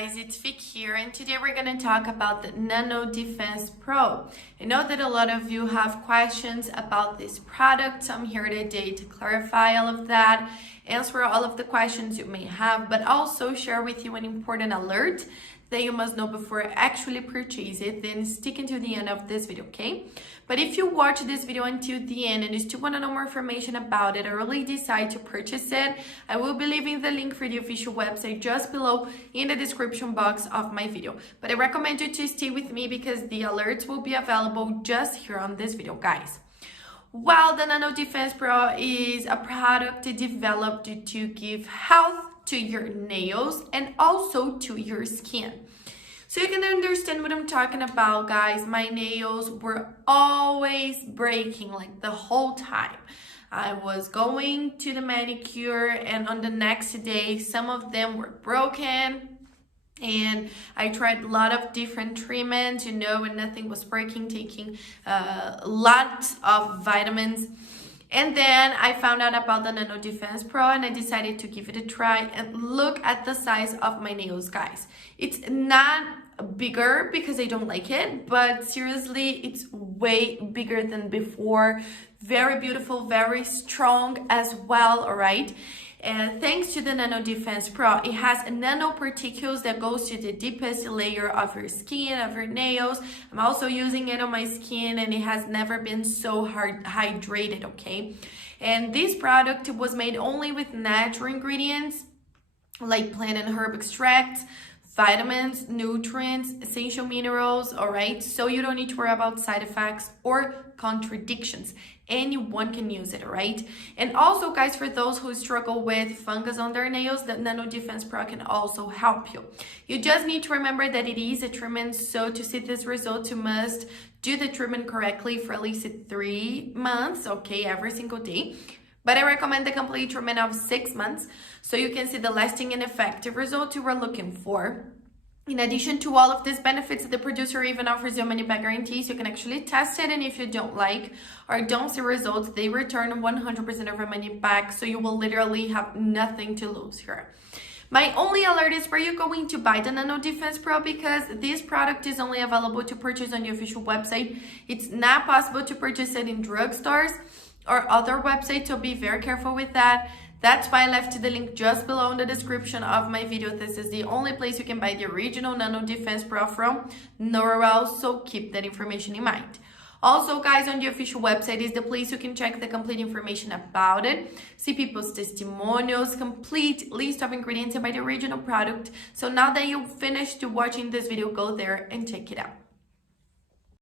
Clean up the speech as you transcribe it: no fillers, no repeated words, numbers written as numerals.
guys, it's Vic here, and today we're going to talk about the NanoDefense Pro. I know that a lot of you have questions about this product, so I'm here today to clarify all of that, answer all of the questions you may have, but also share with you an important alert that you must know before actually purchase it. Then stick until the end of this video, okay? But if you watch this video until the end and you still want to know more information about it or really decide to purchase it, I will be leaving the link for the official website just below in the description box of my video. But I recommend you to stay with me because the alerts will be available just here on this video, guys. While the NanoDefense Pro is a product developed to give health to your nails and also to your skin. So you can understand what I'm talking about, guys. My nails were always breaking, like the whole time. I was going to the manicure and on the next day, some of them were broken. And I tried a lot of different treatments, and nothing was working, taking lots of vitamins. And then I found out about the NanoDefense Pro and I decided to give it a try, and look at the size of my nails, guys. It's not bigger because I don't like it, but seriously, it's way bigger than before. Very beautiful, very strong as well, all right? And thanks to the NanoDefense Pro, it has nanoparticles that goes to the deepest layer of your skin, of your nails. I'm also using it on my skin and it has never been so hydrated, okay? And this product was made only with natural ingredients like plant and herb extracts, vitamins, nutrients, essential minerals, all right? So you don't need to worry about side effects or contradictions. Anyone can use it, all right? And also, guys, for those who struggle with fungus on their nails, the NanoDefense Pro can also help you. You just need to remember that it is a treatment, so to see this result, you must do the treatment correctly for at least 3 months, okay, every single day. But I recommend the complete treatment of 6 months so you can see the lasting and effective result you were looking for. In addition to all of these benefits, the producer even offers you a money-back guarantee, so you can actually test it, and if you don't like or don't see results, they return 100% of your money back, so you will literally have nothing to lose here. My only alert is where you're going to buy the NanoDefense Pro, because this product is only available to purchase on the official website. It's not possible to purchase it in drugstores or other websites, so be very careful with that. That's why I left the link just below in the description of my video. This is the only place you can buy the original NanoDefense Pro from, nowhere else, so keep that information in mind. Also, guys, on the official website is the place you can check the complete information about it, see people's testimonials, complete list of ingredients, and buy the original product. So now that you've finished watching this video, go there and check it out.